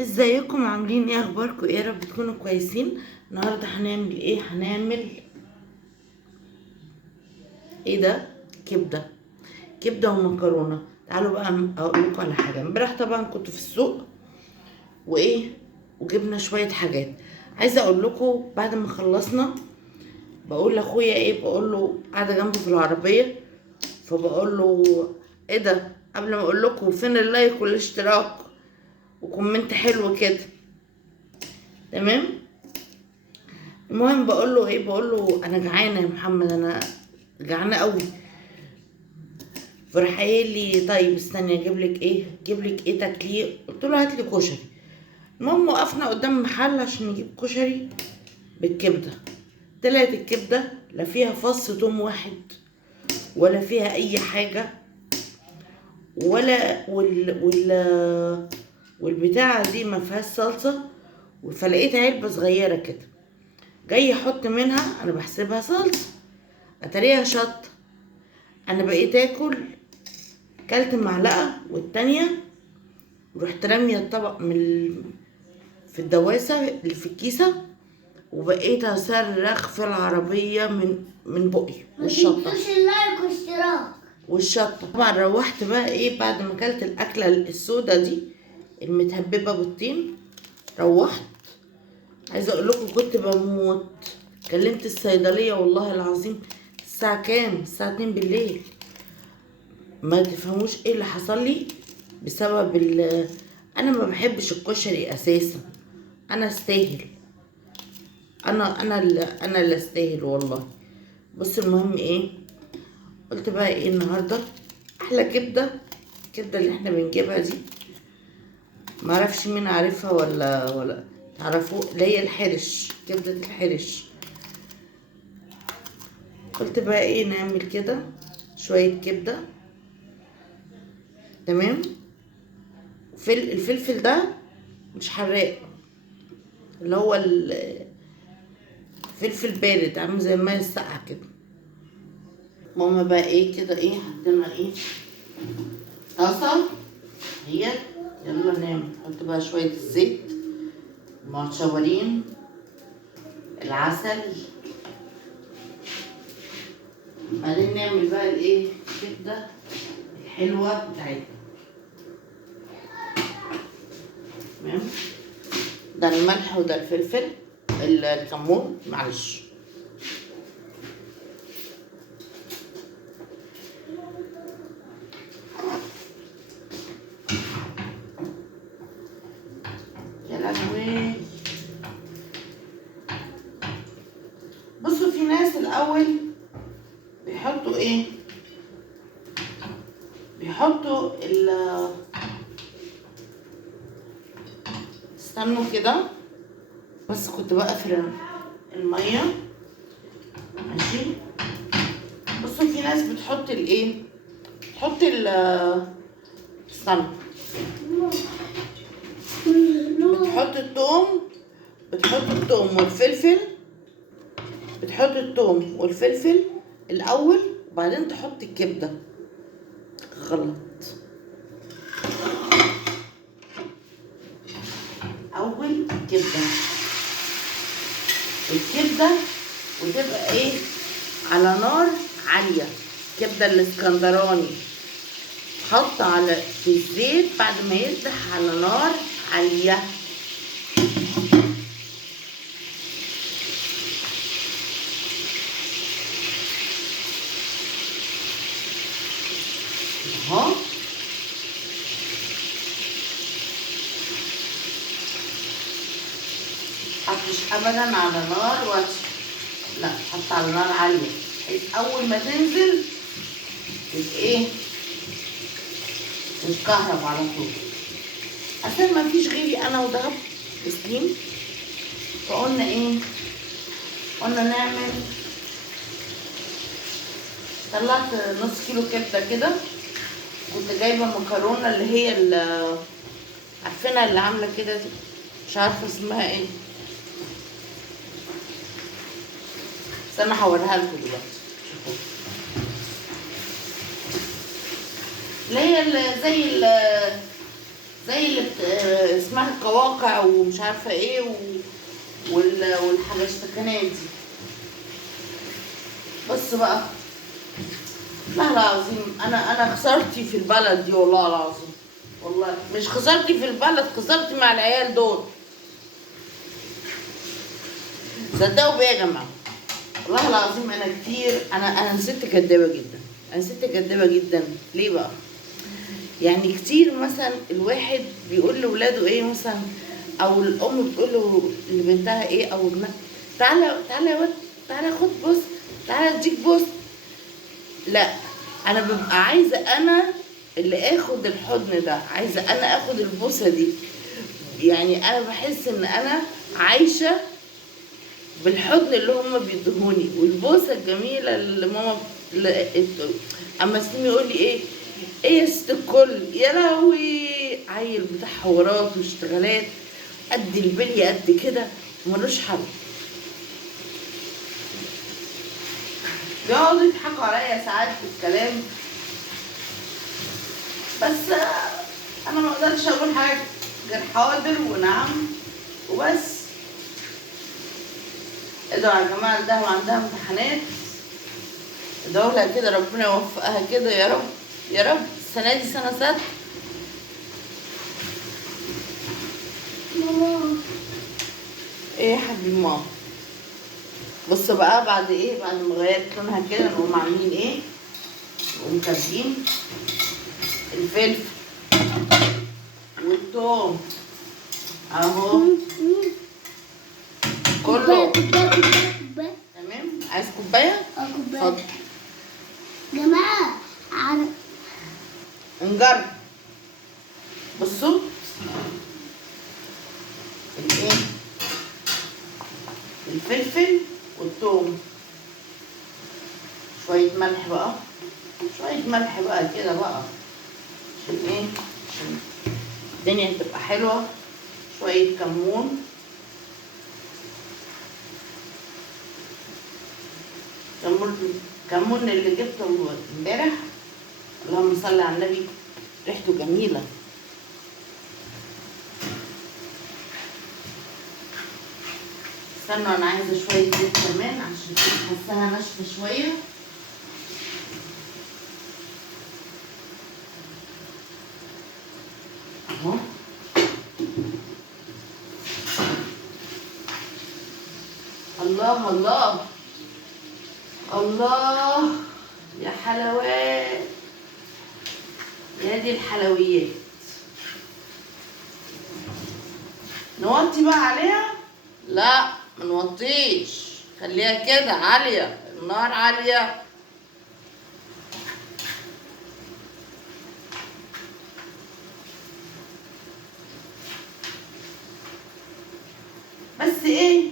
ازيكم؟ عاملين ايه؟ اخباركم ايه؟ يا رب تكونوا كويسين. النهارده هنعمل ايه؟ ايه ده؟ كبده. كبده ومكرونه. تعالوا بقى اقول لكم على حاجه. امبارح طبعا كنت في السوق وايه، وجبنا شويه حاجات. عايزه اقول لكم بعد ما خلصنا، بقول لاخويا ايه، بقول له قاعده جنبي في العربيه، فبقول له ايه ده؟ قبل ما اقول لكم فين اللايك والاشتراك وكومنت حلو كده. تمام. المهم بقول له ايه، بقول له انا جعانه يا محمد، انا جعانه قوي. فراح قايل لي طيب استني اجيب لك ايه، اجيب لك ايه تاكليه؟ قلت له هات لي كشري. المهم وقفنا قدام محل عشان نجيب كشري بالكبده. طلعت الكبده لا فيها فص توم واحد، ولا فيها اي حاجه، ولا والبتاعه دي ما فيهاش صلصه. فلقيت علبه صغيره كده، جاي احط منها، انا بحسبها صلصه، اتاريها شطه. انا بقيت اكل، كلت معلقه والتانيه، ورحت راميه الطبق في الدواسه اللي في الكيسه، وبقيت اصرخ في العربيه من بقي والشطه. متنسوش اللايك واشتراك. والشطه طبعا. روحت بقى ايه بعد ما اكلت الاكله السودا دي المتهببه بالطين. روحت، عايزه اقول لكم كنت بموت. كلمت الصيدليه والله العظيم. الساعه كام؟ الساعه 2 بالليل. ما تفهموش ايه اللي حصل لي بسبب انا ما بحبش الكشري اساسا. انا استاهل، انا اللي استاهل والله. بص المهم ايه، قلت بقى ايه النهارده احلى كبده. الكبده اللي احنا بنجيبها دي، معرفش مين عارفها ولا تعرفوه، اللي هي الحرش، كبده الحرش. قلت بقى ايه نعمل كده شويه كبده. تمام. الفلفل ده مش حراق، اللي هو فلفل بارد عامل زي الميه الساقعه كده. ماما بقى ايه كده، ايه حطينا ايه طاسه هي. يلا نعمل، نحط بقى شويه الزيت، المعشورين، العسل، بعدين نعمل بقى الايه الكبده الحلوه بتاعتنا. تمام. ده الملح وده الفلفل، الكمون معلش. يا لهوي. بصوا في ناس الاول بيحطوا ايه، بيحطوا استنوا كده، بس كنت بقفل الميه. ماشي. بصوا في ناس بتحط الايه، بتحط استنى، بتحط الثوم، بتحط الثوم والفلفل، بتحط الثوم والفلفل الاول وبعدين تحط الكبده. غلط. اول الكبده وتبقى ايه على نار عاليه. الكبده الاسكندراني تحط على في الزيت بعد ما يفتح على نار عاليه. اهو. محطش ابدا على نار واسعه، لا حط على نار عاليه بحيث اول ما تنزل تبقى ايه، تتكهرب على طول. عشان ما فيش غيري انا ودهب مسكين، فقلنا ايه، قلنا نعمل. طلعت نص كيلو كبده كده. كنت جايبه مكرونه اللي هي عارفينها اللي عامله كده دي، مش عارفه اسمها ايه، بس انا هوريها لكم دلوقتي. شوفوا اللي هي زي زي اللي اسمها القواقع ومش عارفه ايه والحبشتكنات دي. بص بقى، والله العظيم انا خسرتي في البلد دي، والله العظيم، والله مش خسرتي في البلد، خسرتي مع العيال دول. صدقوا بيا يا جماعه، والله العظيم انا كتير، انا ست كدابه جدا، انا ست كدابه جدا. ليه بقى؟ يعني كتير مثلا الواحد بيقول لاولاده ايه مثلا، او الام بتقول له لبنتها ايه، او ابنها تعالى تعالى يا واد، تعالى خد بص، تعالى اديك بص. لا، انا ببقى عايزه انا اللي اخد الحضن ده، عايزه انا اخد البوسه دي. يعني انا بحس ان انا عايشه بالحضن اللي هم بيدهوني، والبوسه الجميله اللي ماما اما سليم يقول لي ايه يا ست الكل، يا لهوي، عيل بتاع حوارات واشتغالات قد البليه قد كده وملوش حل. بيقعدوا يضحكوا عليا ساعات في الكلام، بس انا ما اقدرش اقول حاجه غير حاضر ونعم وبس. ادعوا يا جماعه، الدهوة عندها امتحانات، ادعوا لها كده ربنا يوفقها كده يا رب، يا رب. السنه دي سنه سادسه. ماما ايه يا حبيبي ماما؟ بص بقى، بعد ايه، بعد ما غيرت لونها كده نقوم عاملين ايه، نقوم كاتبين الفلفل والثوم اهو كله. كوباية. تمام، عايز كوبايه؟ كوباية. اتفضل. جماعة نجرب. بصوا الايه، الفلفل والثوم، شويه ملح بقى، شويه ملح بقى كده بقى، عشان ايه، عشان الدنيا تبقى حلوه. شويه كمون، كمون اللي جبته امبارح، اللهم صل على النبي، ريحته جميله. استنوا، انا عايزه شويه زيت كمان عشان حاساها ناشفه شويه. اهو الله الله الله، يا حلوات، يا دي الحلويات. نوطي بقى عليها؟ لا منوطيش، خليها كده عالية، النار عالية. بس ايه،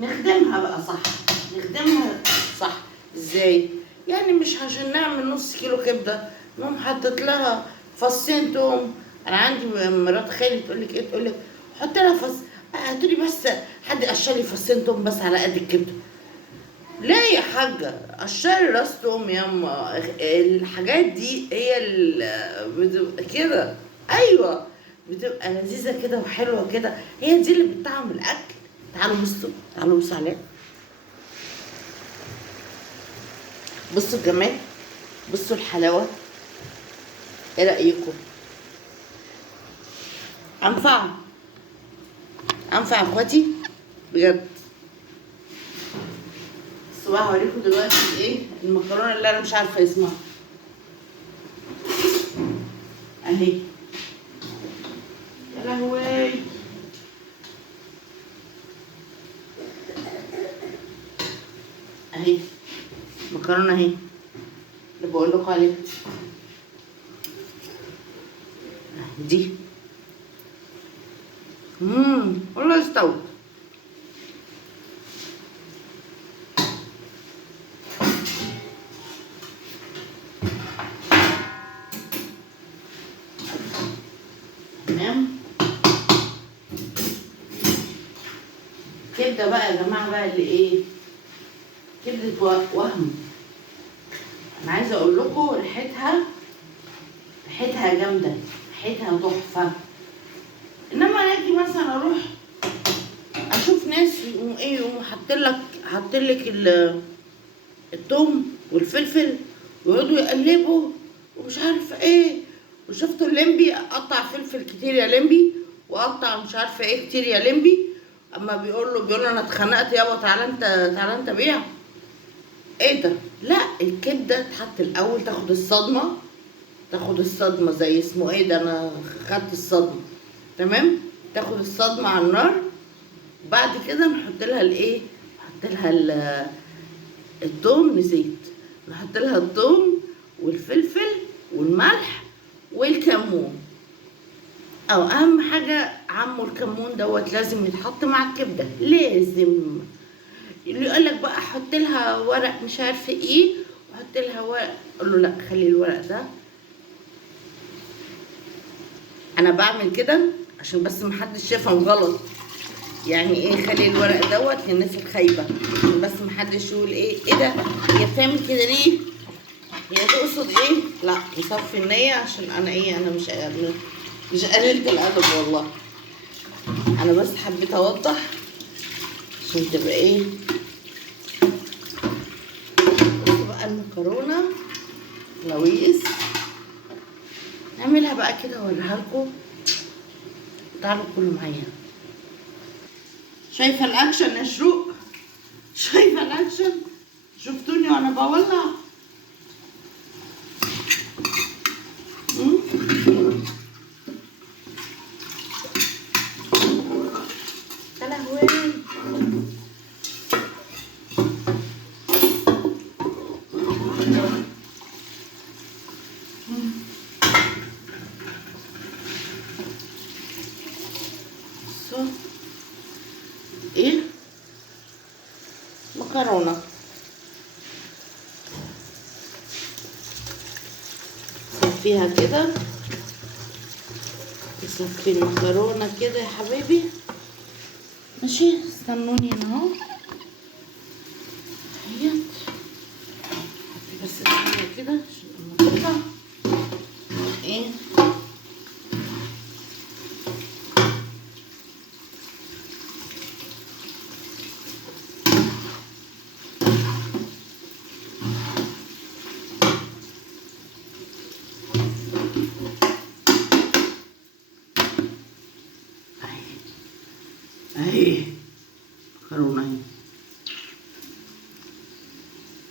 نخدمها بقى صح، نخدمها صح. ازاي يعني؟ مش عشان نعمل نص كيلو كبده نقوم حطت لها فصين توم. انا عندي مرات خالي تقول لك ايه، تقول لك حط لها فص، هاتولي بس حد قشر لي فصين توم بس على قد الكبده. لا يا حاجه، قشري راس توم ياما، الحاجات دي هي بتبقى كده. ايوه، بتبقى لذيذه كده وحلوه كده، هي دي اللي بتطعم الاكل. تعالوا بصوا، تعالوا بصوا عليها، بصوا الجمال، بصوا الحلاوه. ايه رايكم؟ انفع، انفع يا اخواتي بجد. بصوا بقى، هوريكم دلوقتي ايه المكرونه اللي انا مش عارفه اسمها اهي. يا لهوي، اهي مكرونه اهي اللي بقول لكم عليها دي. والله استوت. تمام. كبده بقى يا جماعه بقى اللي ايه، كبده وهم. انا عايزه اقول لكم ريحتها جامده، ريحتها تحفه. انما اجي مثلا اروح اشوف ناس يقوموا ايه، يقوموا حاطلك الثوم والفلفل ويقعدوا يقلبوا ومش عارفه ايه. وشفتوا الليمبي قطع فلفل كتير يا ليمبي، وقطع مش عارفه ايه كتير يا ليمبي. اما بيقول له انا اتخنقت يابا، تعالى انت بيع. ايه ده؟ لا، الكبده تحط الاول، تاخد الصدمه زي اسمه ايه ده، انا خدت الصدمه تمام. تاخد الصدمه على النار، وبعد كده نحط لها الايه، نحط لها الثوم. نسيت نحط لها الثوم والفلفل والملح والكمون. او اهم حاجه عمو الكمون دوت لازم يتحط مع الكبده، لازم. اللي يقول لك بقى احط لها ورق مش عارفه ايه واحط لها ورق، اقول له لا، خلي الورق ده. انا بعمل كده عشان بس محدش يفهم غلط. يعني ايه خلي الورق دوت للناس الخايبه، عشان بس محدش يقول ايه ده، هي بتعمل كده ليه، هي تقصد ايه. لا، نصفي النيه، عشان انا ايه، انا مش قليلة الادب والله. انا بس حبيت اوضح عشان تبقى ايه. بصوا بقى المكرونه لويس، نعملها بقى كده واوريها لكم. تعالوا كلوا معايا. شايفه الاكشن يا شروق؟ شايفه الاكشن؟ شفتوني وانا بولع؟ يا لهوي. بصوا ايه، مكرونه. صفيها كده، تصفي المكرونه كده يا حبيبي. ماشي، استنوني هنا اهو. اهيت، حطي بس الثانيه كده عشان المكرونه ايه. اهي مكرونه اهي.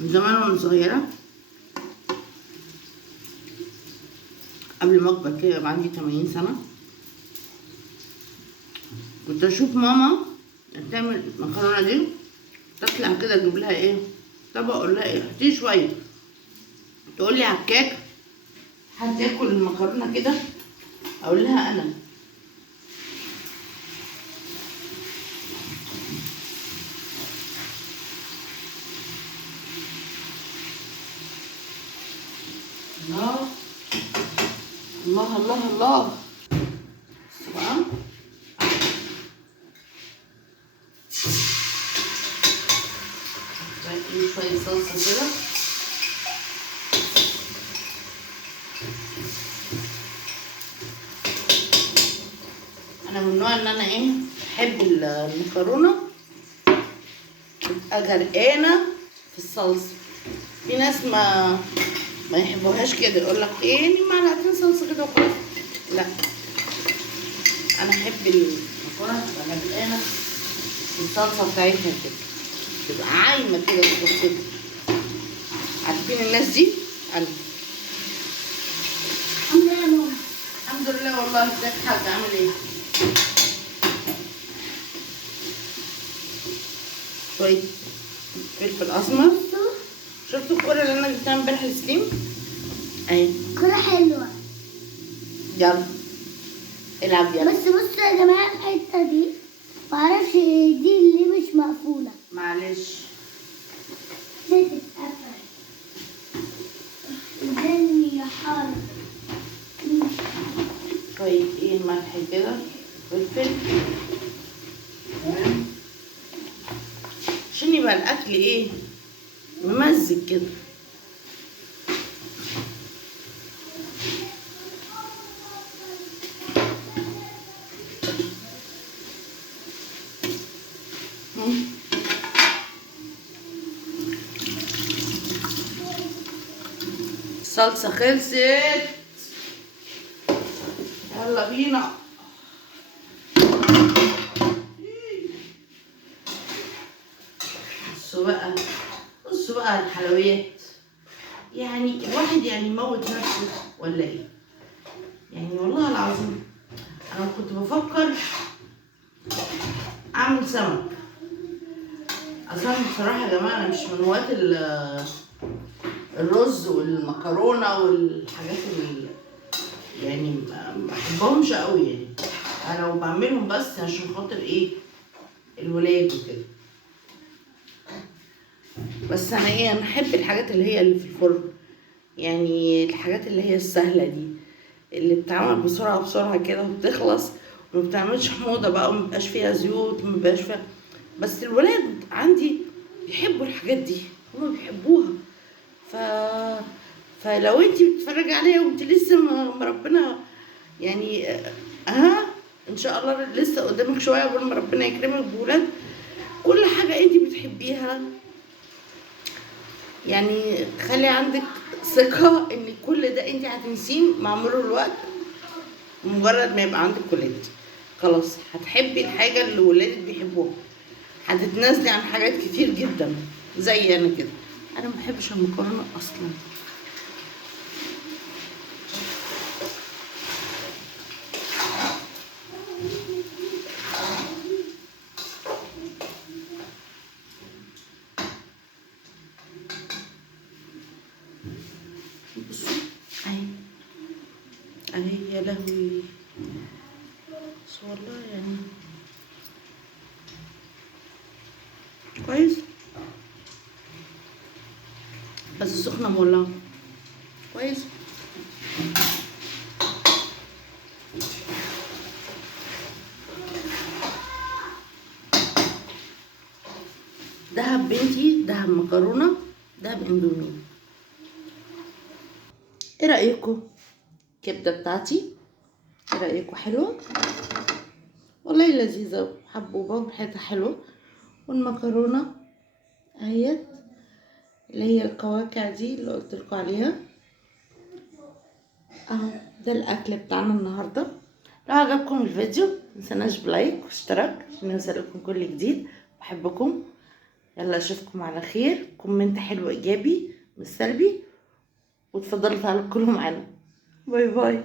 من زمان وانا صغيره، قبل ما اكبر كده يبقى عندي 80 سنه، كنت اشوف ماما تعمل المكرونه دي، تطلع كده اجيب لها ايه طبق، اقول لها ايه هاتي شويه، تقول لي عكاك حد ياكل المكرونه كده، اقول لها انا. الله الله الله الله. تمام، شويه صلصه كده. انا من النوع ان انا ايه، بحب المكرونه تبقى غرقانه في الصلصه. في ناس ما يحبوهاش كده، يقول لك ايه معلقتين صلصه كده وخلاص. لا، انا احب المكرونه تبقى غرقانه في الصلصه بتاعتها كده، تبقى عايمه كده في صلصتها. عارفين الناس دي؟ انا الحمد لله يا ماما. الحمد لله والله. ازيك يا حاج، عامل ايه؟ شويه فلفل اسمر. شفتوا الكرة اللي انا جبتها امبارح لسليم؟ اهي كرة حلوة. يلا العب يلا. بس بصوا يا جماعة، الحتة دي معرفش دي اللي مش مقفولة، معلش. دي تتقفل. الدنيا حر. شوية ايه ملح كده، فلفل، تمام، عشان يبقى الاكل ايه ممزج كده. الصلصة خلصت، يلا بينا. بصوا بقى الحلويات، يعني الواحد يعني يموت نفسه ولا ايه؟ يعني والله العظيم انا كنت بفكر اعمل سمك. اصلا بصراحه يا جماعه انا مش من هواة الرز والمكرونه والحاجات اللي يعني ما بحبهمش قوي. يعني انا لو بعملهم بس عشان خاطر ايه؟ الولاد وكده. بس انا ايه، انا احب الحاجات اللي هي اللي في الفرن، يعني الحاجات اللي هي السهله دي اللي بتتعمل بسرعه بسرعه كده وبتخلص، وما بتعملش حموضه بقى، وما بيبقاش فيها زيوت، وما بيبقاش فيها. بس الولاد عندي بيحبوا الحاجات دي، هما بيحبوها. ف فلو انت بتتفرجي عليها وانت لسه ربنا يعني ان شاء الله لسه قدامك شويه قبل ما ربنا يكرمك بولاد، كل حاجه انت بتحبيها يعني خلي عندك ثقة ان كل ده انت هتنسيه مع مرور الوقت. مجرد ما يبقى عندك ولاد خلاص هتحبي الحاجة اللي ولادك بيحبوها، هتتنازلي عن حاجات كتير جدا. زي انا كده، انا ما بحبش المكرونة اصلا. بصوا اهي اهي، يا لهوي، بس والله يعني كويس، بس سخنة مولعة كويس. دهب بنتي، دهب مكرونة، دهب اندومي. ايه رأيكم؟ الكبدة بتاعتي ايه رأيكم؟ حلوة والله، لذيذة وحبوبة وريحتها حلوة. والمكرونة اهيت اللي هي القواقع دي اللي قلتلكوا عليها اهو. ده الاكل بتاعنا النهاردة. لو عجبكم الفيديو متنسوناش بلايك واشتراك عشان يوصلكم كل جديد. بحبكم، يلا اشوفكم على خير. كومنت حلو ايجابي مش سلبي، وتفضلوا تعالوا كلوا معانا. باي باي.